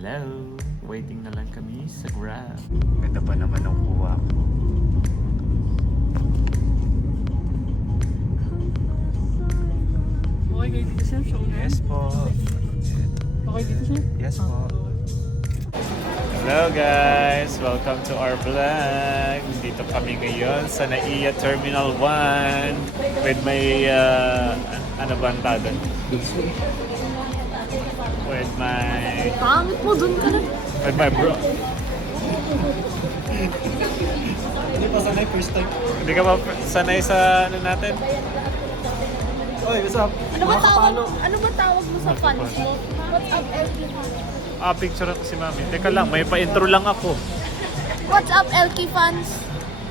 Hello! Waiting na lang kami sa Grab. Ganda pa naman ang kuha ko. Okay kayo dito sir? Show na? Yes po. Okay dito sir? Yes po. Hello guys! Welcome to our vlog. Dito kami ngayon sa NAIA Terminal 1 with my ano ba ang tawag doon? With my... Pangit mo, dun ka na. With my bro. Hindi pa sanay first time. Hindi ka ba sanay sa ano natin? Oy, what's up? Ano ba tawag mo sa fans mo? What's up, LK fans? Picture ako si Mami. Teka lang, may pa-intro lang ako. What's up, LK fans?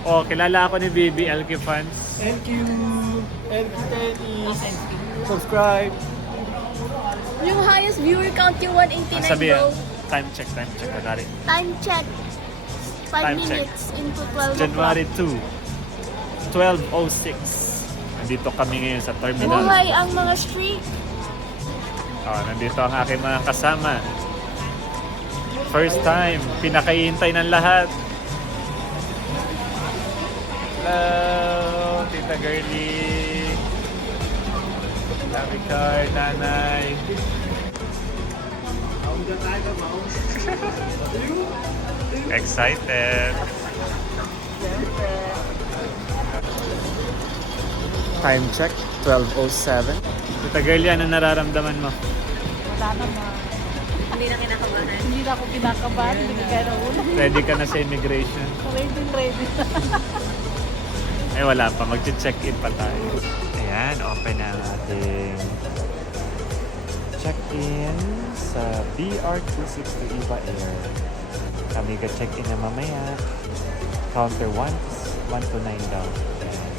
Oh, kilala ako ni Bibi, LK fans. Thank you. LK Tennis. Subscribe. Yung highest viewer count yung 189 Sabi bro. time check, kunwari. Time check. 5 Time check. minutes into 12 January 2, 12:06. Nandito kami ngayon sa terminal. Buhay ang mga street. Oh, nandito ang aking mga kasama. First time, pinakaihintay ng lahat. Hello, Tita Girlie. Love card, nanay. Excited. Time check, 12:07. Tita Girlie, ano nararamdaman mo? Wala naman. Hindi na kinakabahan. Hindi na ako kinakabahan. Hindi ka gano'n ulo. Ready ka na sa immigration? Ready. Ay wala pa, mag-check-in pa tayo. Ayan, open na ang ating check-in sa BR260 EVA Air. Kami ka-check-in na mamaya. Counter 1 to 9 daw. Ayan.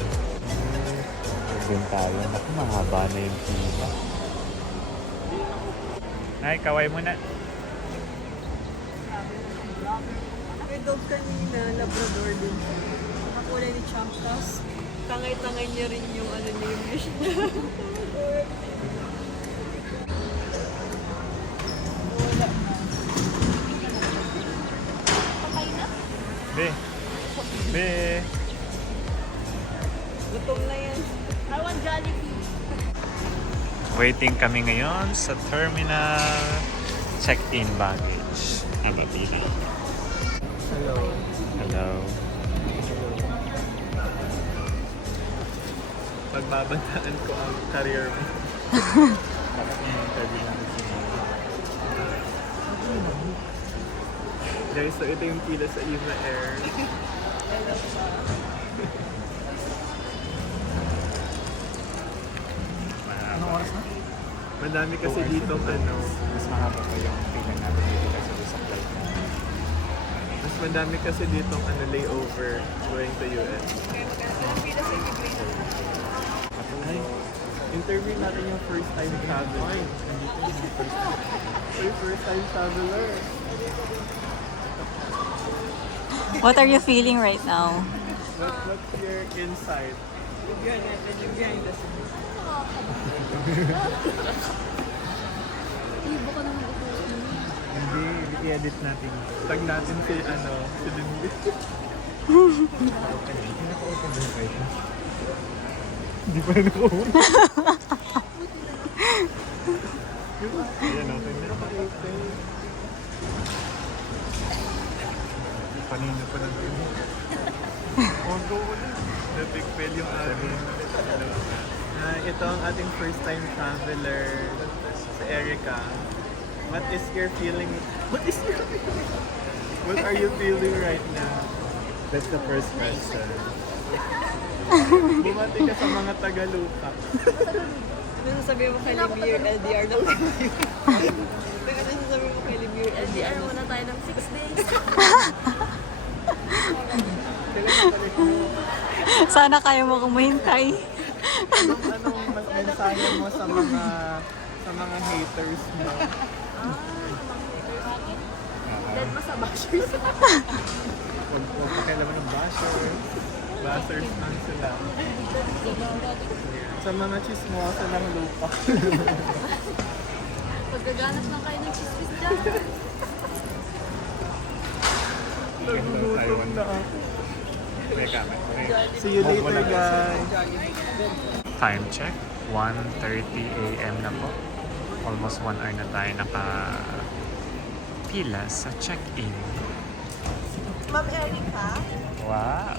Doon tayo. Naku, mahaba na yung pila. Ay, kaway muna. May dog kanina, Labrador din. Nakakulay ni Champ, tapos tangay-tangay niya rin yung ano niya, yung wish niya. Wala na. Patay na? Be. Be. Gutom na yan. I want Jollibee. Waiting kami ngayon sa terminal check-in baggage. Aba, Bibi. Hello. Hello. Pagbabantaan ko ang career mo. Bakit naman pwede namin Guys, so ito yung pila sa EVA Air. Anong oras na? Madami kasi dito ano. Mas mahaba pa yung pila natin dito kasi sa flight na. Mas madami kasi dito ano layover going to US. Ay, interview natin yung first time traveler. Nandito yung first time traveler. What are you feeling right now? What's your insight? Hindi, i-edit natin. Tag natin si ano, si Lindy. Hindi pa rin ako. Ayan, okay na. Kanina pa lang yun. Ogo ko na. Epic fail yung amin. Ito ang ating first time traveler sa Erica. What is your feeling? What is your feeling? What are you feeling right now? That's the first question. Bumati ka sa mga Tagalupa. Ano sasabihin mo kay Lemire, LDR ng Lemire? Ano sasabihin mo kay Lemire, LDR muna tayo ng 6 days? Sana kaya mo kumahintay. Anong mensahe mo sa mga haters mo? Dead mo sa bashers. Huwag pakialaman ng bashers. Bashers lang sila. Sa mga chismosa ng lupa. Paggaganap lang kayo ng chismis dyan. Wala ako. Teka, okay. See you later, guys. Time check, 1:30 a.m. na po. Almost 1 hour na tayo pila sa check-in. Ma'am Erica Wow!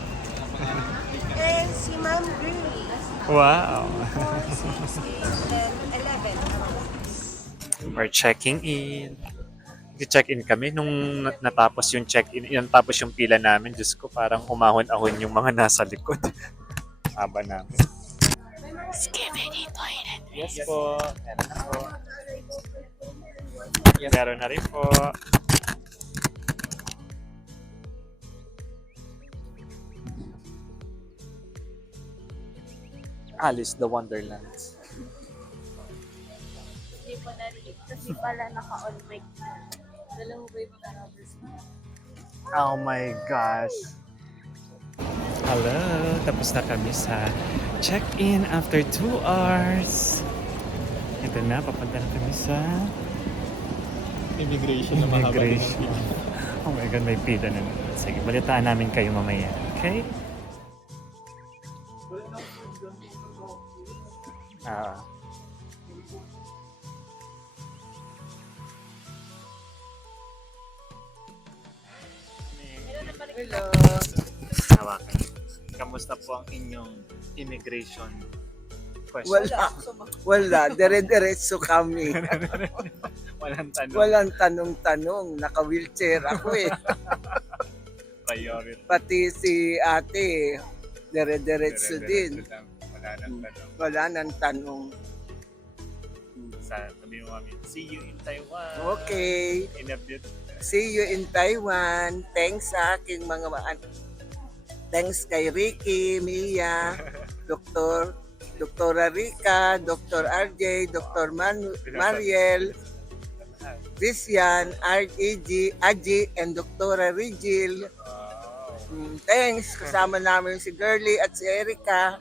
and si Ma'am Gray. Wow! 4, 6, 8, 10, 11. We're checking in. Nag-check-in kami nung natapos yung check-in, yung tapos yung pila namin. Diyos ko, parang umahon-ahon yung mga nasa likod. Haba namin. Yes po. Meron na po. Meron na rin po. Alice the Wonderlands. Hindi ko narinig kasi pala naka-on mic. Dala mo ba yung mga rubbers mo? Oh my gosh. Hello, tapos na kami sa check-in after 2 hours. Ito na, papunta na kami sa Immigration na mahaba din ang immigration. pila. Oh my God, may pila na naman. Sige, balitaan namin kayo mamaya. Okay? Ah. Hello. Hawakan. Kamusta po ang inyong immigration question? Wala, dire-diretso kami. Walang tanong. Walang tanong-tanong, naka-wheelchair ako eh. Priority. Pati si ate, dire-diretso din. lang. Wala nang tanong. Wala nang tanong. Sabi mo mami, see you in Taiwan. Okay, In a bit. see you in Taiwan. Thanks sa aking mga thanks kay Ricky, Mia, Dr. Rica, Dr. RJ, Dr. Mariel, Christian, REG, Aji, and Dr. Rigil. Thanks, kasama namin si Girlie at si Erica.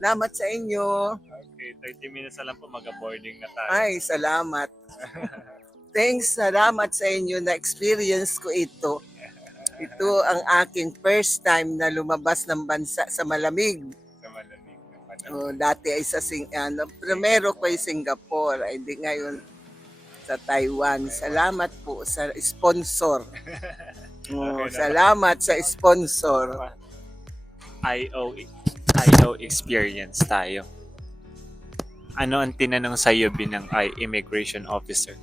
Salamat sa inyo. Okay, 30 minutes na lang po mag-boarding na tayo. Ay, salamat. Thanks, salamat sa inyo na experience ko ito. Ito ang aking first time na lumabas ng bansa sa malamig. Sa malamig na panahon. Dati ay sa primero ko ay Singapore, ay di ngayon sa Taiwan. Salamat po sa sponsor. Salamat sa sponsor. IO experience tayo. Ano ang tinanong sa iyo bilang immigration officer?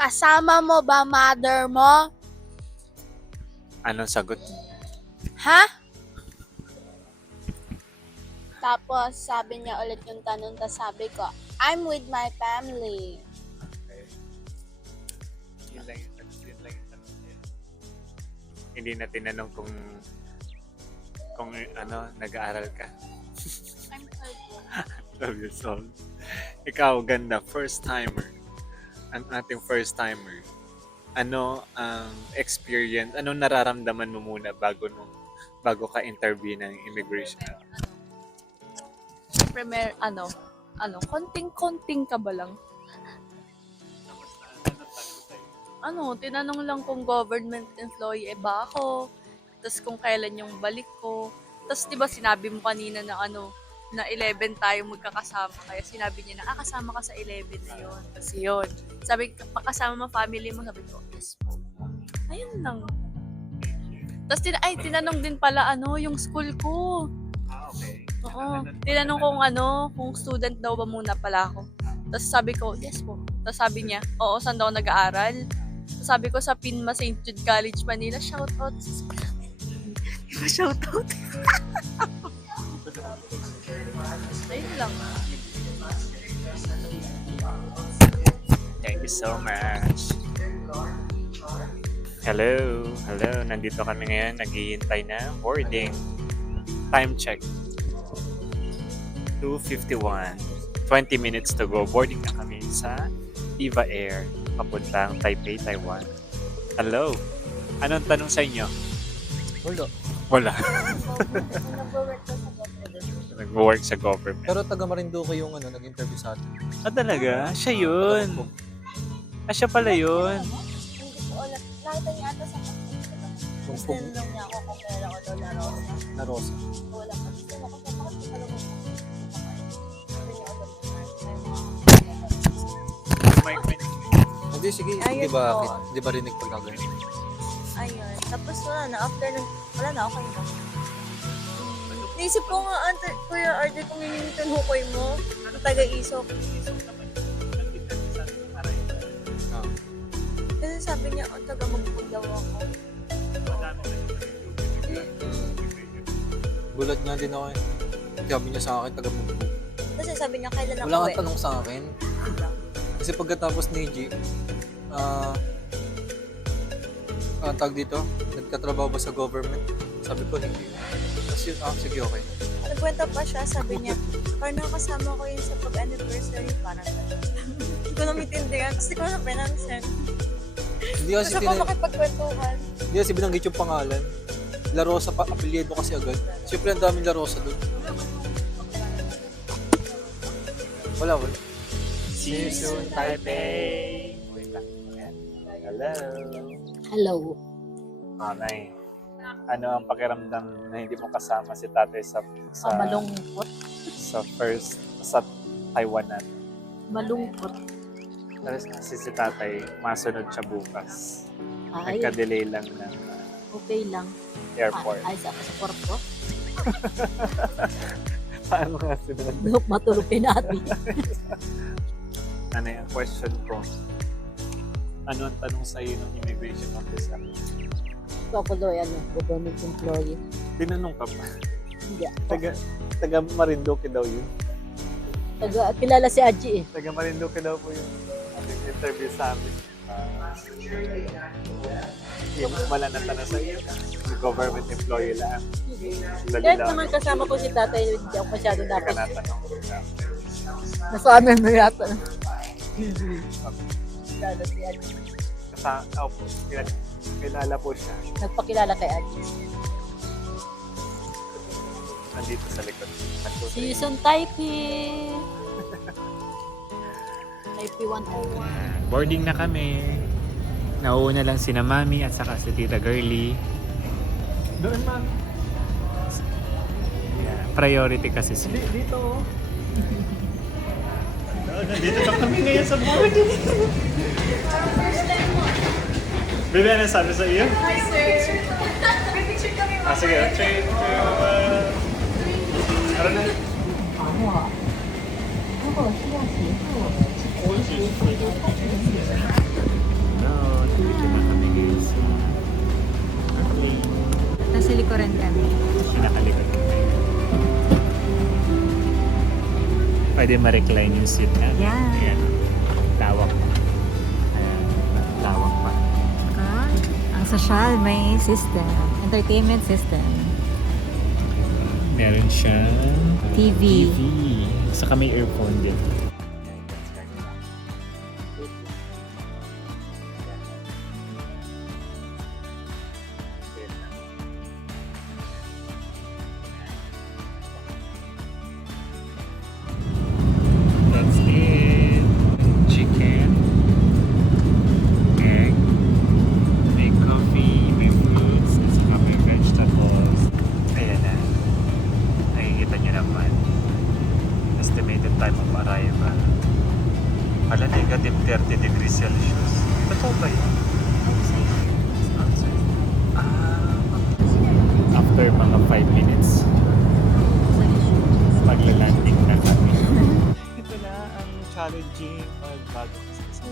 Kasama mo ba mother mo? Anong sagot? Ha? Tapos sabi niya ulit yung tanong, tapos sabi ko, I'm with my family. Yun lang yung tanong. Niya. Hindi na tinanong kung nag-aaral ka. I'm 12 years old. Ikaw, ganda, first timer. Ang ating first timer. Ano ang experience, anong nararamdaman mo muna bago ka interview ng immigration? Siyempre, konting-konting ka ba lang? Tinanong lang kung government employee ba ako, tapos kung kailan yung balik ko. Tapos 'di ba sinabi mo kanina na na 11 tayo magkakasama, kaya sinabi niya na kasama ka sa 11 na yon. Kasi yun. Sabi, makasama mo family mo, sabi ko, yes po. Ayun lang. Tapos tinanong din pala yung school ko. Okay. Oo. Tinanong kung student daw ba muna pala ako. Tapos sabi ko, yes po. Tapos sabi niya, oo, saan daw nag-aaral? Tapos sabi ko sa Pinma St. Jude College, Manila, shoutout. Shoutout. Ayun lang. Thank you so much. Hello. Nandito kami ngayon, naghihintay na boarding. Time check. 2:51. 20 minutes to go. Boarding na kami sa Viva Air, papuntang Taipei, Taiwan. Hello. Anong tanong sa inyo? Wala. Nag-work sa government. Pero taga Marinduque yung nag-interview sa atin. Talaga? Siya yun. Siya pala yun. Hindi ko ulit. Nakita niya ata sa Tapos tinanong niya ako kung meron ako daw na rosa. Na Rosa. Wala pa. Gusto mo kasi bakit di alam mo? Sabi niya alam mo. Hindi, sige. Ayun Di ba, po. di ba rinig pag gagawin? Ayun. Tapos wala na. After nung, wala na. Okay na. Naisip ko nga, Kuya RJ, kung hininitan hukoy mo, ang taga-isok. Ah. Kasi sabi niya, ang taga-magbog daw ako. Gulat nga din ako eh. Sabi niya sa akin, taga-bugbog. Kasi sabi niya, kailan ako Wala uwi? kang tanong sa akin. Kasi pagkatapos ni G, tawag dito, nagtatrabaho ba sa government? Sabi ko, hindi. Tapos yun, sige, okay. Nagkwenta pa siya, sabi niya, parang nakasama ko yun sa pag-anniversary, parang gano'n. Hindi ko na mitindihan, kasi ko na pinansin. Hindi kasi, Gusto ko makipagkwentuhan. hindi kasi binanggit yung pangalan. La Rosa pa, apelyido kasi agad. Siyempre, ang daming La Rosa doon. Wala. See you soon, Taipei! Wait lang. Ayan. Hello! Hello. Nanay, ano ang pakiramdam na hindi mo kasama si tatay sa Malungkot. sa Taiwan natin? Malungkot. Kasi si tatay, masunod siya bukas. Ay, Nagka-delay lang ng okay lang. airport. Ay, sa ko. Paano nga sunod? Matulog kay natin. Ano yung question ko? Ano ang tanong sa iyo ng immigration officer? Ito ako daw, government employee. Tinanong ka pa. Hindi. Taga Marinduque daw yun. Kilala si Aji eh. Taga Marinduque daw po yung interview sa amin. Yung wala na tanong sa iyo. Government employee lang. Dali Kahit lang. naman kasama ko si tatay, hindi ako masyado Hindi ka dapat. natanong. Nasa amin na yata. Kilala si Aji. Opo, kilala po siya. Nagpakilala kay Aji. Nandito sa likod. Season Taipei! Taipei 101. Boarding na kami. Nauuna lang si na Mami at saka si Tita Girly. Doon, Mami. Yeah, priority kasi sila. Dito. Nandito na kami ngayon sa boarding. Bebe, ano sabi sa iyo? Hi, sir. Picture kami mo. Sige, train to... Ano na? No, dito na kami ngayon sa airplane. Nasa likuran kami. Pinakalikod kami. Pwede ma-recline yung seat natin. Yeah. Ayan. Lawak pa. Ayan. Lawak pa. Ang social may system. Entertainment system. Meron siyang TV. TV. Saka may earphone din. That's it. Chicken. Egg. May coffee. May fruits. At saka may vegetables. Ayan na. Nakikita nyo naman. Estimated time of arrival. Hala, negative 30 degrees Celsius. Totoo ba yun? After mga 5 minutes, magla-landing na kami. Ito na ang challenging magbago kasi sa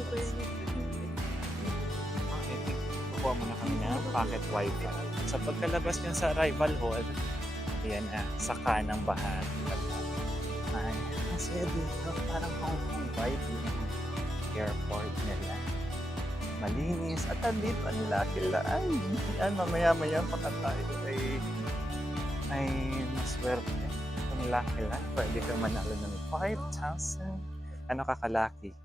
kukuha muna kami ng pocket wifi. Sa pagkalabas niya sa arrival hall, ayan na, sa kanang bahagi. Ay, kasi dito, parang Hong Kong vibe yung airport nila. Malinis at andito ang lakila. Ay, yan, mamaya-maya pagka tayo ay maswerte. Ang lakila, pwede kang manalo ng 5,000. Ano kakalaki?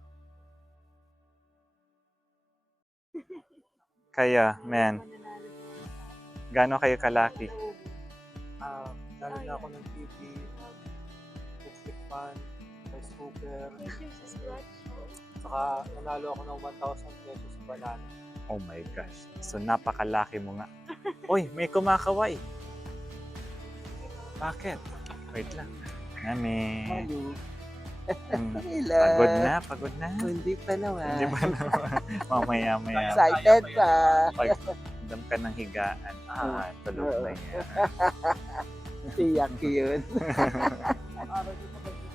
Kaya, man, gaano kayo kalaki? Dalo na ako ng TV, electric fan, rice cooker, saka nanalo ako ng 1,000 pesos banana. Oh my gosh. So, napakalaki mo nga. Uy, may kumakaway. Bakit? Wait lang. Mami. Hello. Pagod na. Hindi pa naman. Hindi pa naman. Mamaya. Excited pa. Pag dam ka ng higaan, tulog na yan. Tiyak yun.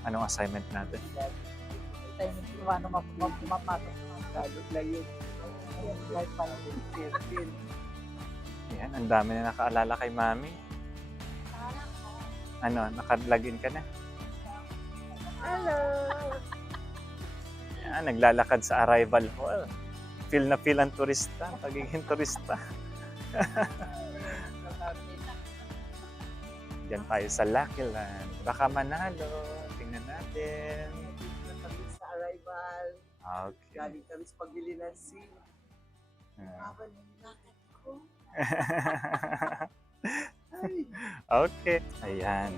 Anong assignment natin? Talog lang yun. Like parang Yan, ang dami na nakaalala kay Mami. Ano, naka-login ka na? Hello. Yan, naglalakad sa arrival hall. Feel na feel ang turista, pagiging turista. Diyan tayo sa Lucky Land. Baka manalo. Tingnan natin. Sa arrival. Okay. Galing kami sa pagbili ng SIM. Ah. Habang nilakad ko. Okay. Ayan.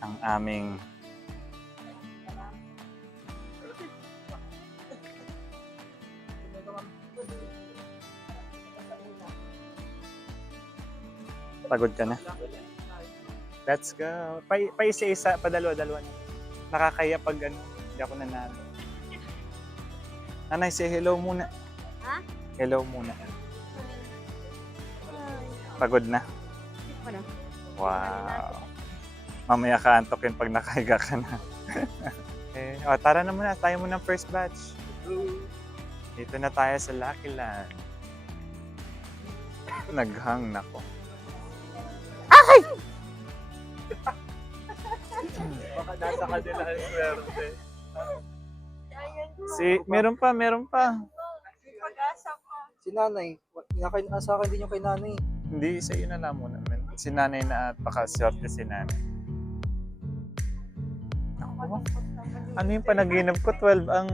Ang aming pagod ka na. Let's go. Pa-isa-isa, padalawa-dalawa na. Nakakaya pag ano, hindi ako nanalo. Nanay, say hello muna. Ha? Hello muna. Pagod na? Wow. Mamaya ka antokin pag nakahiga ka na. Okay. O, tara na muna. Tayo muna first batch. Dito na tayo sa Lucky Land. Naghang na ko. Baka nasa kanila ang swerte. Meron pa. Pag-asa pa. Si nanay, sa akin din yung kay nanay. Hindi, sa iyo na lang muna. Si nanay na at pakaswerte si nanay. Naku, ano yung panaginip ko? 12 ang...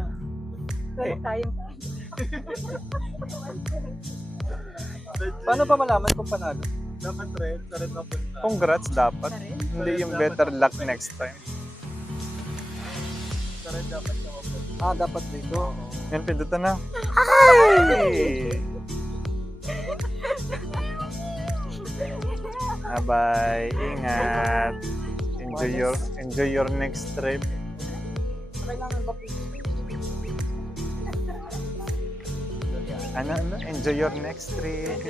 Paano ba malaman kung panalo? Dapat red, sa red mapunta. Congrats dapat. Hindi yung better luck next time. Sa red dapat siya mapunta. Dapat dito. Yan, pindutan na. Ay! Bye. Ingat. Enjoy your next trip. Ano? Enjoy your next trip.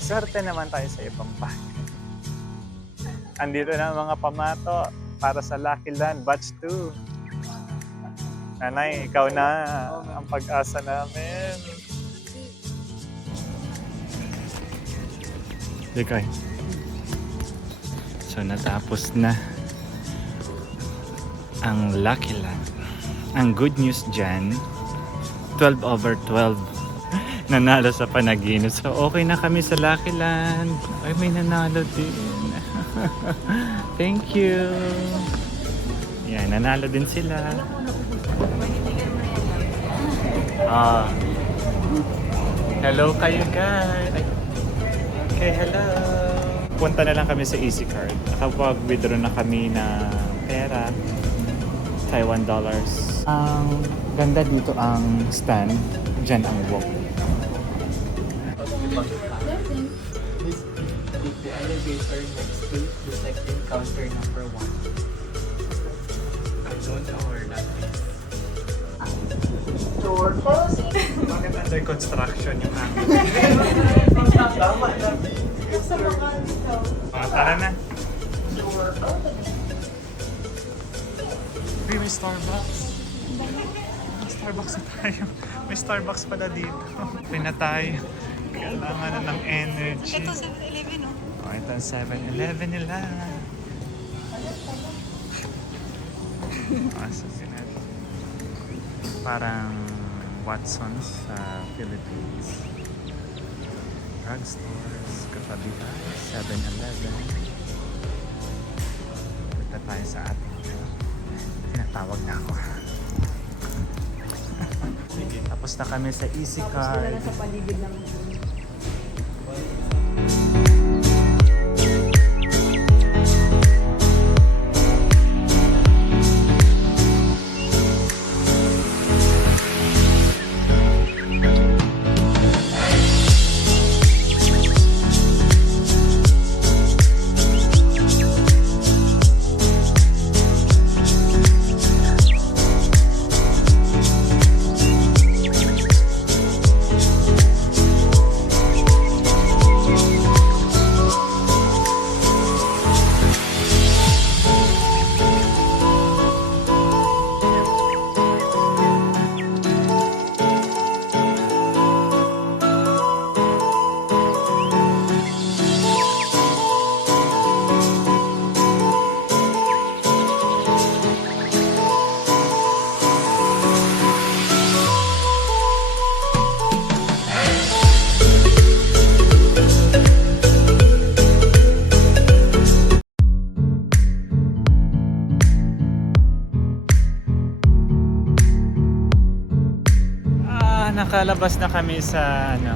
Swerte naman tayo sa ibang bahay. Andito na ang mga pamato para sa Lucky Land Batch 2. Nanay, ikaw na ang pag-asa namin. Dikay. So natapos na ang Lucky Land. Ang good news dyan, 12/12 nanalo sa panaginip. So okay na kami sa Lucky Land. Ay, may nanalo din. Thank you. Yan, nanalo din sila. Hello kayo guys. Okay, hello. Punta na lang kami sa EasyCard. Nakapag-withdraw na kami na pera. Taiwan dollars. Ang ganda dito ang stand. Diyan ang walk. The elevator next to the second counter number 1. I don't know where that is. Door closing. Bakit under construction yung amin? Tama na. Sa mga dito. Tara na. Door opening. May Starbucks. May Starbucks na tayo. May Starbucks pala dito. Pwede na tayo. Kailangan na ng energy. Ito 7-Eleven, no? Oh, ito ang 7-Eleven nila. Sabi natin. Parang Watson's sa Philippines. Drugstores, katabi tayo, 7-Eleven. Punta tayo sa ating tinatawag na ako. Sige, tapos na kami sa EasyCard. Sa paligid ng nakalabas na kami sa ano.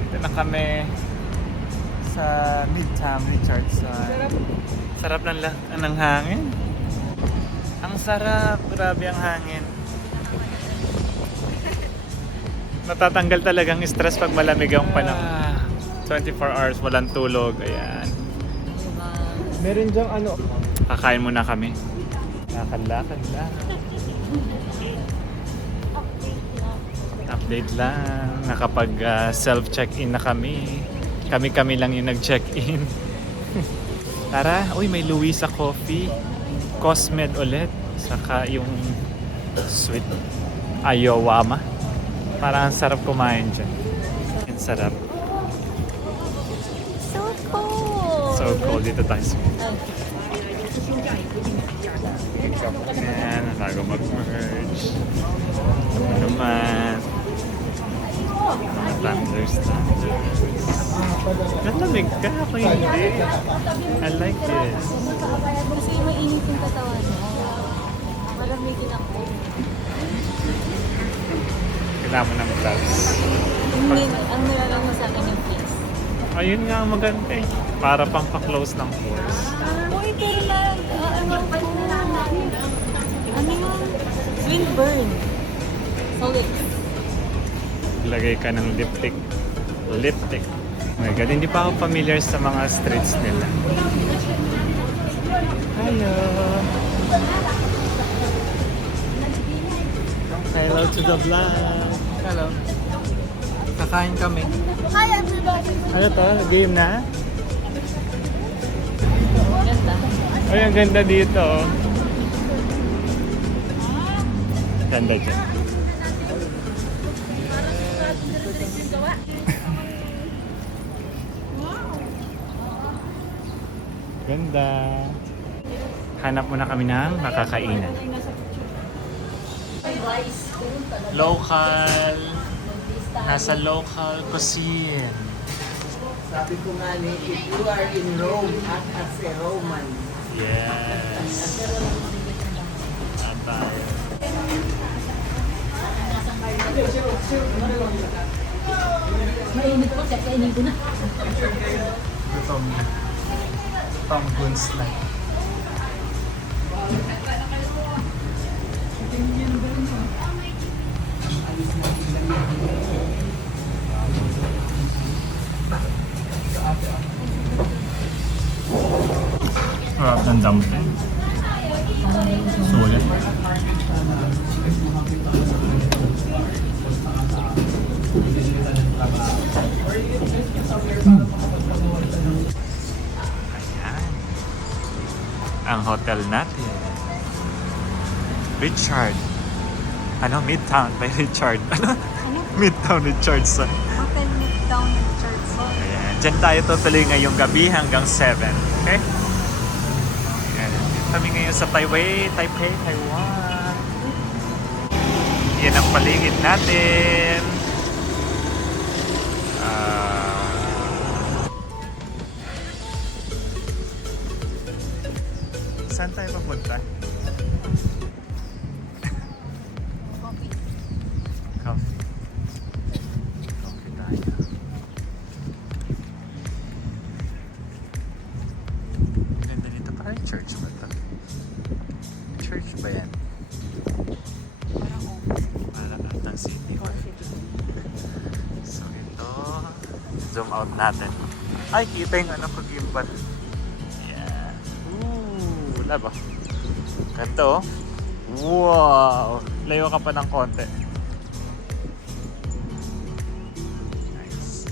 Dito na kami sa Midtown Richardson. Sarap ng hangin. Ang sarap, grabe ang hangin. Natatanggal talagang stress pag malamig ang panahon. 24 hours, walang tulog. Ayan. Meron dyang ano, Kakain muna kami. Lakad-lakad lang. Update lang. Nakapag self-check-in na kami. Kami lang yung nag-check-in. Tara, uy, may Luisa Coffee. Cosmed ulit. Saka yung sweet Ayowama. Parang ang sarap kumain dyan. Ang sarap. So cool! So cold dito tayo. Ayan, bago mag-merge. Ito naman. Mga thunders. Nalamig ka, ako hindi. I like this. Kasi mainit yung katawan mo. Malamigin ako. Kailangan mo ng gloves. Ang nilalang mo sa akin yung face. Ayun nga ang maganda eh. Para pang pa-close ng pores. Uy, pero ano ko? Ano yung windburn? Sa lips. Lagay ka ng lipstick. Lipstick. Oh my God, hindi pa ako familiar sa mga streets nila. Hello! hello to the vlog. Hello. Kakain kami. Ano to? Game na? Ganda. Ay, ang ganda dito. Oh. Ganda dyan. Ganda. Hanap muna kami ng makakainan. Local. Nasa local cuisine. Sabi ko nga ni, if you are in Rome, act as a Roman. Yes. Abay. Mainit po, kaya kainin ko na. Tom Guns na. Sarap ng dumpling. Sulit. Ayan. Ang hotel natin. Richard. Ano? Midtown by Richard. Ano? Midtown Richardson. Hotel Midtown Richardson. Ayan. Diyan tayo tutuloy ngayong gabi hanggang 7. Okay? Ayan. Kami ngayon sa Taipei, Taiwan. Yan ang paligid natin. Saan tayo papunta? Coffee. Coffee tayo. Ganda dito. Parang church ba ito? Church ba yan? Parang atang city ba? So ito, zoom out natin. Ay, kita yung ano ko gimbal. Yeah. Ooh, wala ba? Ganto. Wow! Layo ka pa ng konti. Nice.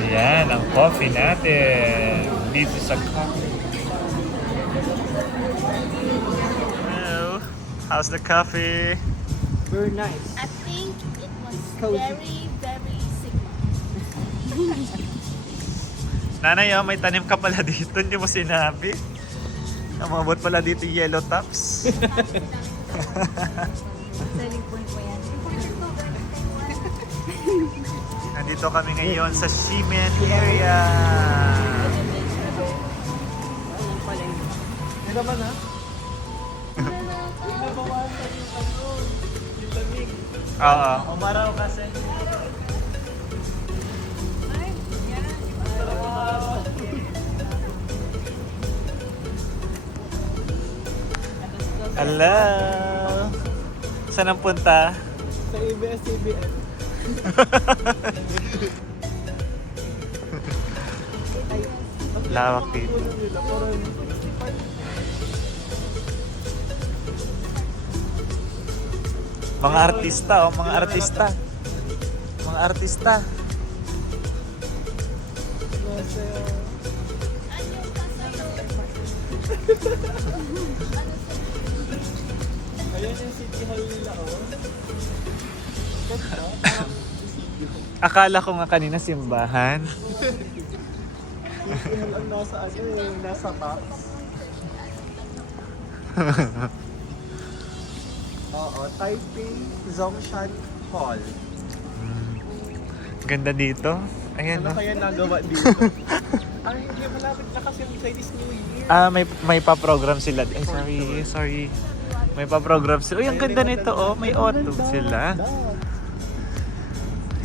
Ayan, ang coffee natin. This is a coffee. Hello. How's the coffee? Very nice. I think it was Cozy. very, very Sigma. Nanay, may tanim ka pala dito. Hindi mo sinabi. Namabot pala dito yung yellow tops. Selling point mo yan. Nandito kami ngayon sa Ximen area. naman ha. Nabawasan yung ano, yung lamig. Oo. Umaraw kasi. Hello! Saan ang punta? Sa ABS-CBN. Lawak dito. Nila, parang Mga artista, oh, mga artista. Mga artista. nasa... Ayan yung City Hall nila, oh. Ganda, parang City Hall. Akala ko nga kanina simbahan. City Hall ang nasa ano eh, nasa box. Oo, Taipei Zhongshan Hall. Ganda dito. Ayan, Ano oh. kaya nagawa dito? Ay, hindi malapit na kasi yung Chinese New Year. Ah, may pa-program sila. Ay, sorry. May pa-program sila. Uy, ang ganda nito, oh. May auto sila.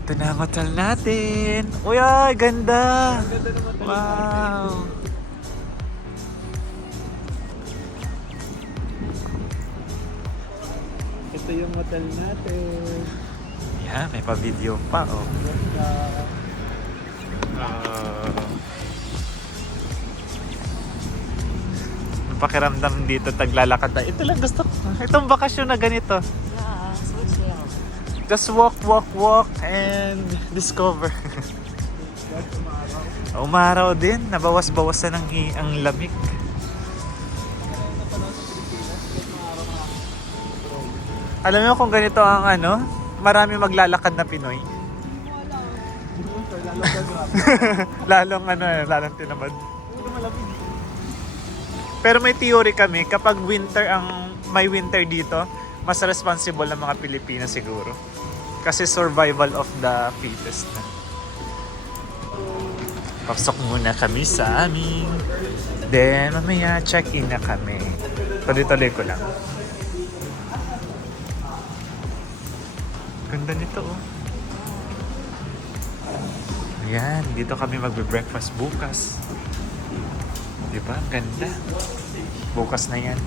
Ito na ang hotel natin. Uy, ay, ganda. Ang ganda naman talaga. Wow. Ito yung hotel natin. Yan, may pa-video pa, oh. Ganda. Ang pakiramdam dito, taglalakad na. Ito lang gusto ko. Itong bakasyon na ganito. Just walk, and discover. Umaraw din. Nabawas-bawasan ang lamig. Alam mo kung ganito ang ano, marami maglalakad na Pinoy. lalong tinamad. Pero may theory kami, kapag may winter dito, mas responsible ng mga Pilipino siguro. Kasi survival of the fittest na. Pasok muna kami sa amin. Then, mamaya check-in na kami. Tuloy-tuloy ko lang. Ganda nito, oh. Ayan, dito kami magbe-breakfast bukas. Diba? Ganda. Bukas na yan.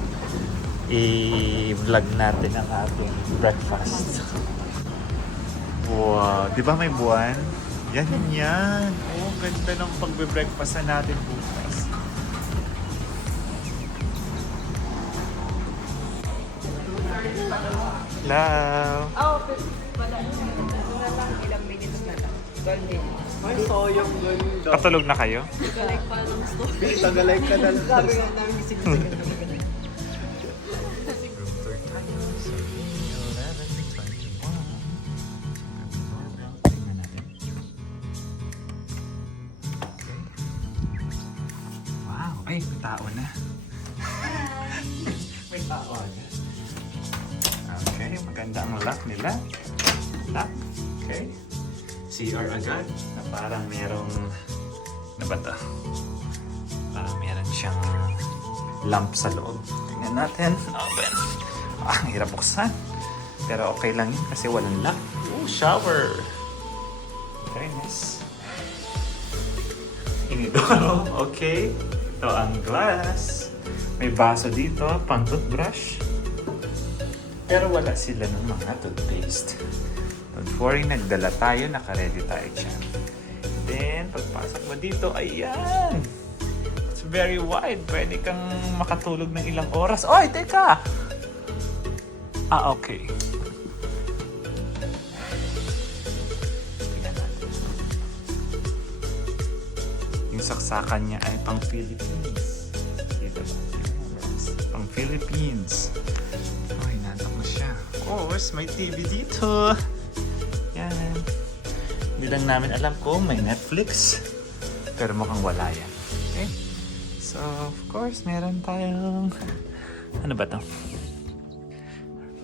I-vlog natin ang ating breakfast. Wow, di ba may buwan? Yan. Oh, ganda ng pagbe-breakfast na natin bukas. Hello. Ay, sayang ganda. Katulog na kayo? Tagalay ka na lang. Wow, ay, may tao na. May tao na. Okay, maganda ang lock nila. Lock. Okay. CR agad. Na parang merong... Ano ba ito? Parang meron siyang lamp sa loob. Tingnan natin. Open. Ah, ang hirap buksan. Pero okay lang yun kasi walang lock. Oh, shower. Very nice. Inidoro. Okay. Ito ang glass. May baso dito, pang toothbrush. Pero wala sila ng mga toothpaste. Don't worry, nagdala tayo, naka-ready tayo dyan. Then, pagpasok mo dito, ayan! It's very wide. Pwede kang makatulog ng ilang oras. Oy, teka! Ah, okay. Tingnan natin. Yung saksakan niya ay pang Philippines. Dito ba? Pang Philippines. Ay, nanak na siya. Of course, may TV dito. Yan. Hindi lang namin alam kung may Netflix. Pero mukhang wala yan. Okay? So, of course, meron tayong... Ano ba to?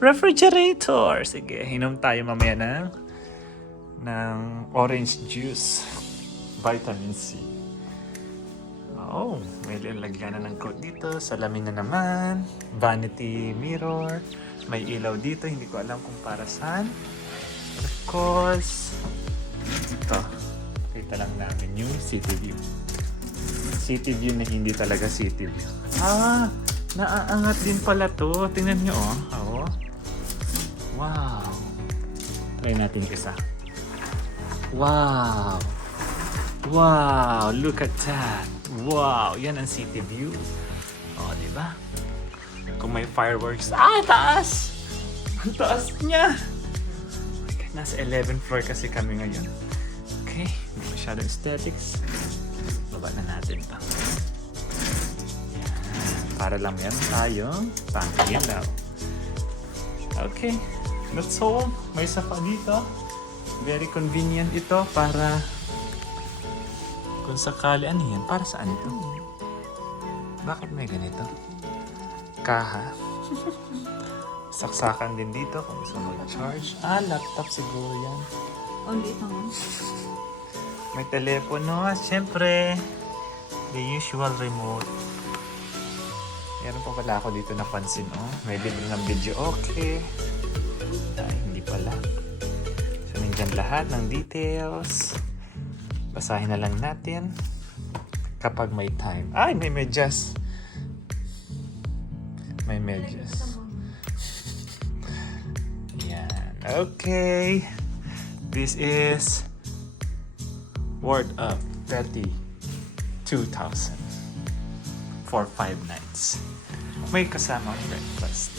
Refrigerator! Sige, inom tayo mamaya ng orange juice. Vitamin C. Oh, may lagyan na ng coat dito. Salamin na naman. Vanity mirror. May ilaw dito. Hindi ko alam kung para saan. Of course, ito. Kita lang namin yung city view. City view na hindi talaga city view. Ah, naaangat din pala to. Tingnan nyo, oh. Oh. Wow. Try natin isa. Wow. Wow, look at that. Wow, yan ang city view. Oh, di ba? Kung may fireworks. Ah, taas! Ang taas niya! Okay, nasa 11th floor kasi kami ngayon. Okay, hindi masyadong aesthetics. Baba na natin pa. Yan. Para lang yan tayong pang-ilaw. Okay, that's all. May sofa dito. Very convenient ito para kung sakali, ano yan? Para saan ito? Bakit may ganito? Kaha. Saksakan din dito kung gusto mag-charge. Ah, laptop siguro yan. Only ito nga. May telepono. Siyempre, the usual remote. Meron pa pala ako dito napansin. Oh, may libre ng video. Okay. Ay, hindi pala. So, nandyan lahat ng details. Basahin na lang natin kapag may time. Ay, may medyas. May medyas. Yan. Okay. This is worth of 32,000 for 5 nights. May kasamang breakfast.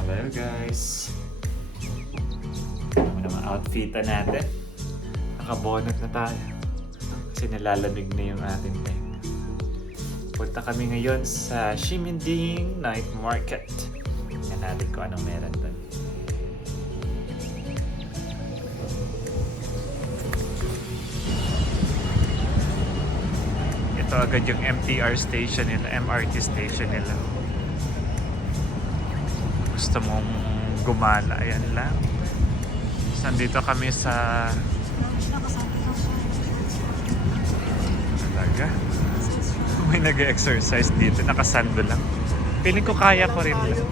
Hello guys. Ano naman outfitan natin? Nakabonot na tayo. Kasi nalalamig na yung ating tenga. Punta kami ngayon sa Ximending Night Market. Tingnan natin kung anong meron doon. Ito agad yung MTR station nila, MRT station nila. Gusto mong gumala, ayan lang. Nandito kami sa... Talaga? May nag-exercise dito, nakasando lang. Feeling ko kaya ko rin lang.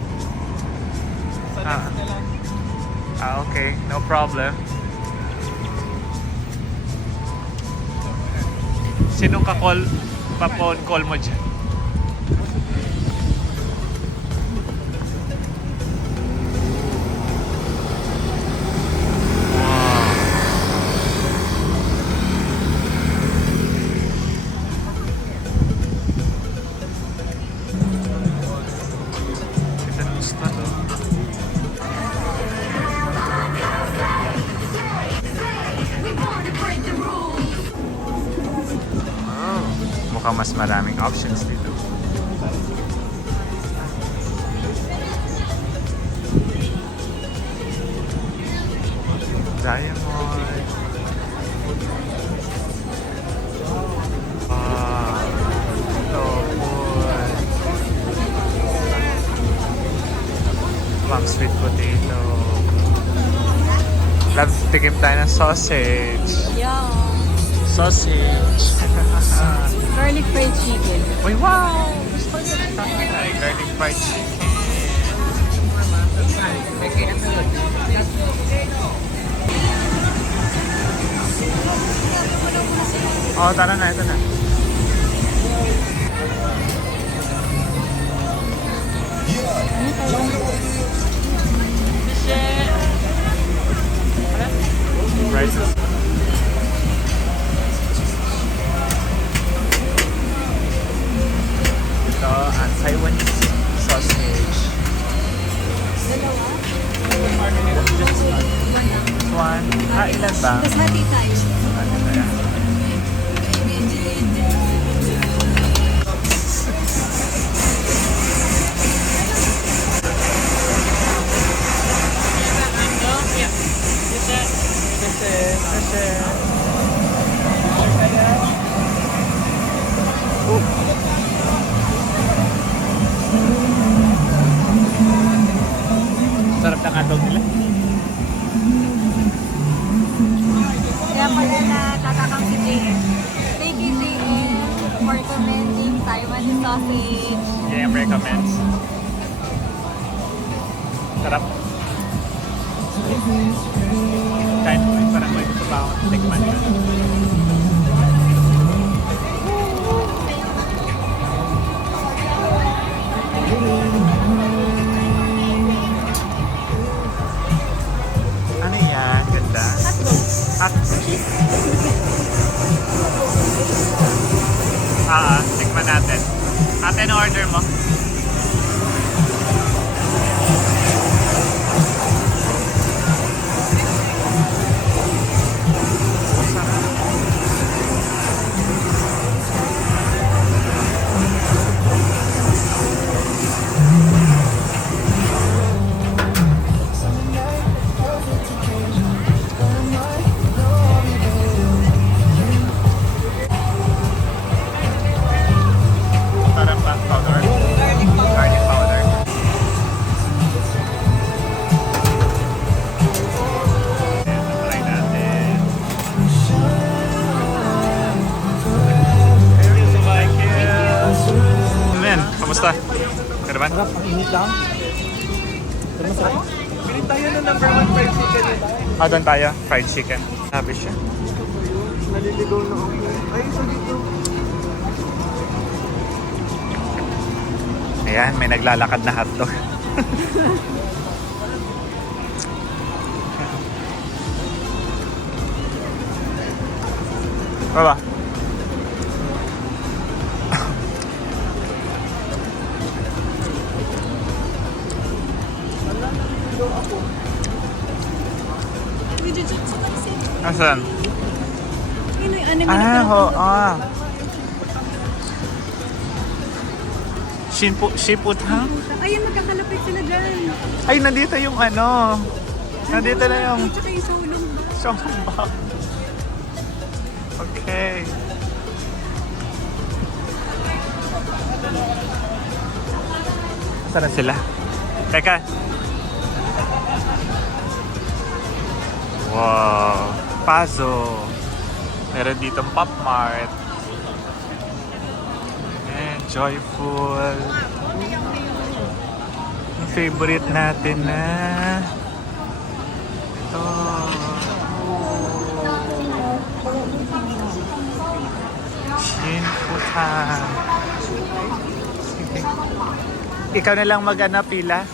Okay, no problem. Sinong ka-call, pa-phone call mo dyan? Mukhang mas maraming options dito. Diamond. Ito plum sweet potato. Love, tikim tayo ng sausage. Yeah. Sausage. Garlic fried chicken. Uy, wow! Gusto niya. Ay, garlic fried chicken. Oh, tara na. Ito na. Prices. Ito, ang Taiwanese sausage. Dalawa? Just one. Ah, ilan ba? Tapos hati tayo. Ano na yan? Sarap ng atog nila. Kaya Taiwan sausage. Game recommends. Sarap. Kahit parang may gusto pa akong tikman yun. Ano yan? Ganda. Tikman natin. Ate, ano order mo? Parang powder. Garlic powder. Try natin. Thank you. Men, kamusta? Kaya naman? Ang init lang. Pero masarap. Pili tayo ng number 1 fried chicken nila. Doon tayo. Fried chicken. Sabi siya. Naliligaw na ako. Ay, isa dito. Ayan, may naglalakad na hotdog. Baba. Asan? Yun yung anime na Shiputhang? Ayun, magkakalapit sila dyan. Ay, nandito yung ano. Nandito na yung Tsaka yung sulong ba? Xiaolongbao. Okay. Saan na sila? Teka. Wow. Pazo. Meron ditong Pop Mart. And Joyful. Yung favorite natin na ito. Shinfutan. Ikaw na lang mag-ana pila.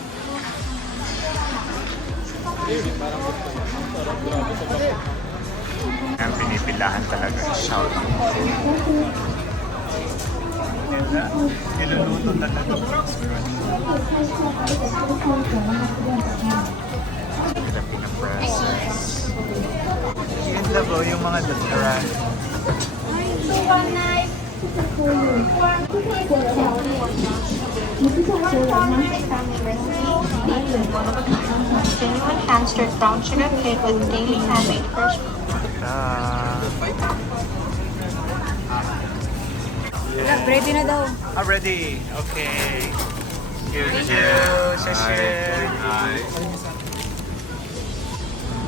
Ang pinipilahan talaga. Shout out. Niluluto talaga. Filipino presents. Yan lang po yung mga restaurant. Genuine hand-stirred brown sugar cake with daily handmade fresh. Ready na daw. Ready. Okay. Thank you.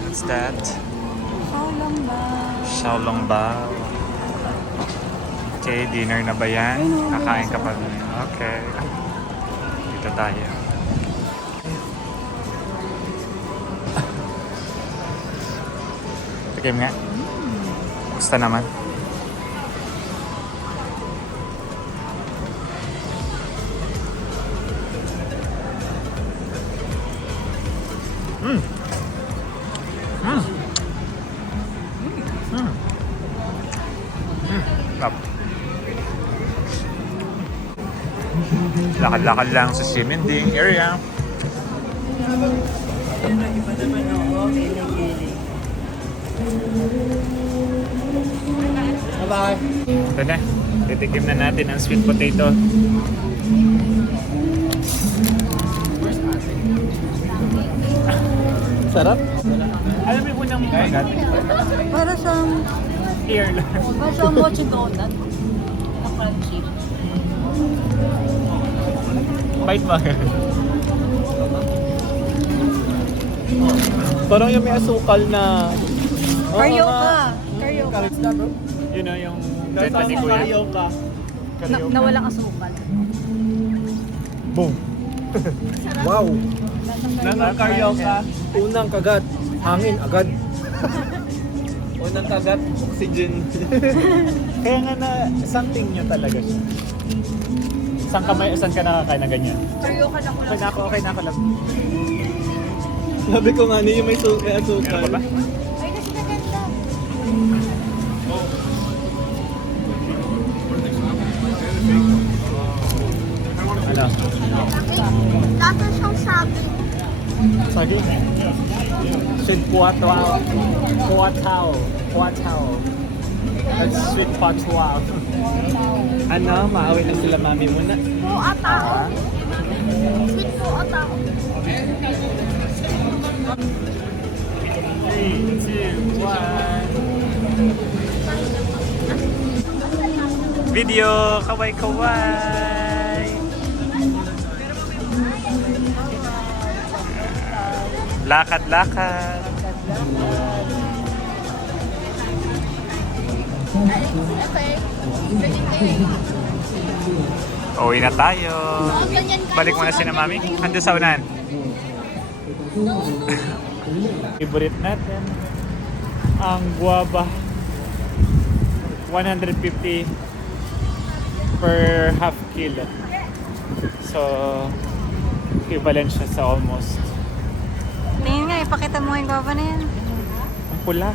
What's that? Xiaolongbao. Okay, dinner na ba yan? Kakain ka pa rin. Okay. Dito tayo. Tikim nga. Gusto naman. Lakad-lakad lang sa Ximending area. Bye-bye. Ito na. Titikim na natin ang sweet potato. Sarap. Alam mo yung unang bagat? Para siyang, Ear lang. para siyang mochi donut. Na crunchy. Bite ba? Parang yung may asukal na... Karyoka. Karyoka. Yun know, yung ganda ni Kuya. Karyoka. Karaoke. Na walang asukal. Boom! Wow! Nang karaoke. Unang kagat, hangin agad. Unang kagat, oxygen. Kaya nga na something nyo talaga siya. Saan ka nakakain ng ganyan? Karaoke na ko lang. Okay na ako lang. Sabi ko nga, ano yung may asukal. Ano pa ba? Ay, kasi naganda. Ano? Lasa siyang sabi. Sorry? Sweet puatao. Puatao. That's sweet patois. Ano, maaway lang sila mami muna. Po atao. Sweet po atao. 3, 2, 1. Video! Kaway-kaway! Lakad-lakad! Uwi na tayo! Balik muna si na mami. Ando sa unahan. Favorite natin ang guava, 150 per half kilo, so equivalent siya sa almost Tingin nga, ipakita mo yung guava na yan. ang pula,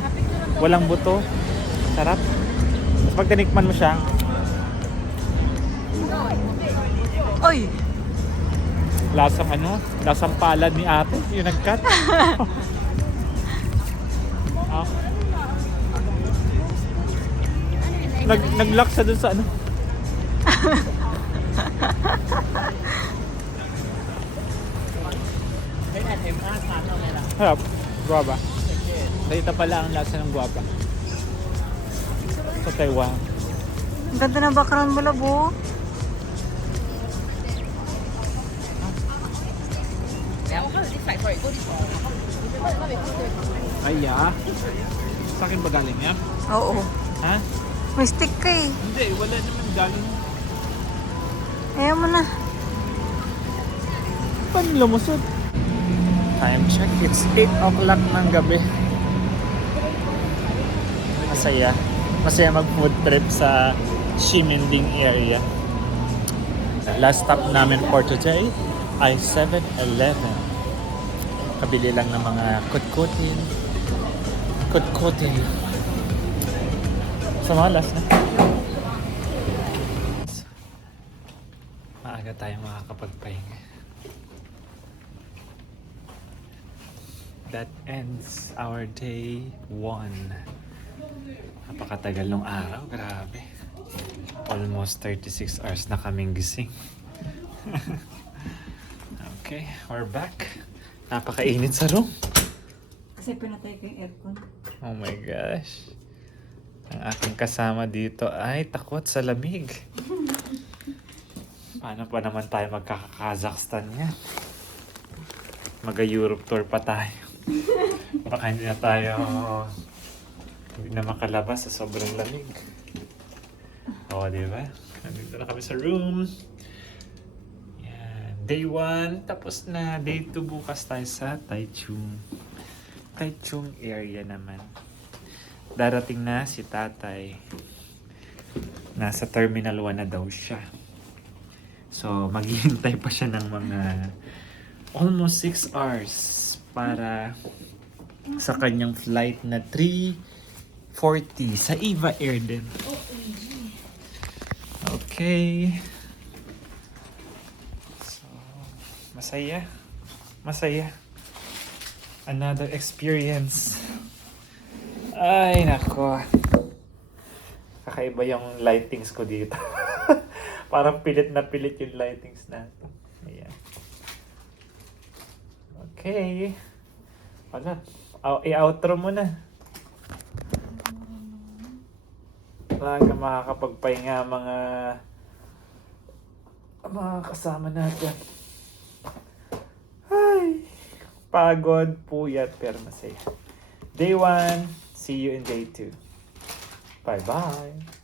walang buto, sarap. Tapos pag tinikman mo siya, Oy! lasang palad ni ate yung nag-cut. Ah. Nag-lock siya dun sa ano. Harap, guava. Dito pala ang lasa ng guava. Sa Taiwan. Ang ganda ng background mo, labo. Ay, sa akin ba galing yan? Oo. Ha? May stick ka eh. Hindi, wala naman galing. Ayaw mo na. Paano lumusot? Time check. It's 8 o'clock ng gabi. Masaya. Masaya mag-food trip sa Ximending area. Last stop namin for today ay 7-Eleven. Kabili lang ng mga kutkutin. Sa mga last na. Maaga tayong makakapagpahinga. That ends our day 1. Napakatagal ng araw, grabe. Almost 36 hours na kaming gising. Okay, we're back. Napakainit sa room. Kasi pinatay ko yung aircon. Oh my gosh. Ang aking kasama dito ay takot sa lamig. Paano pa naman tayo magkaka-Kazakhstan yan? Mag-Europe tour pa tayo. Baka hindi na makalabas sa sobrang lamig. Oo, diba? Nandito na kami sa room. Yan. Day 1, tapos na. Day 2 bukas tayo sa Taichung. Taichung area naman. Darating na si tatay. Nasa Terminal 1 na daw siya. So, maghihintay pa siya ng mga almost 6 hours para sa kanyang flight na 3:40 sa Eva Air din. Okay. So, masaya. Another experience. Ay, nako. Kakaiba yung lightings ko dito. Parang pilit na pilit yung lightings natin. Ayan. Okay. Wala. I-outro mo na. Wala ka makakapagpahinga mga kasama natin. Ay. Pagod, puyat, pero masaya. Day 1. See you in day 2. Bye-bye.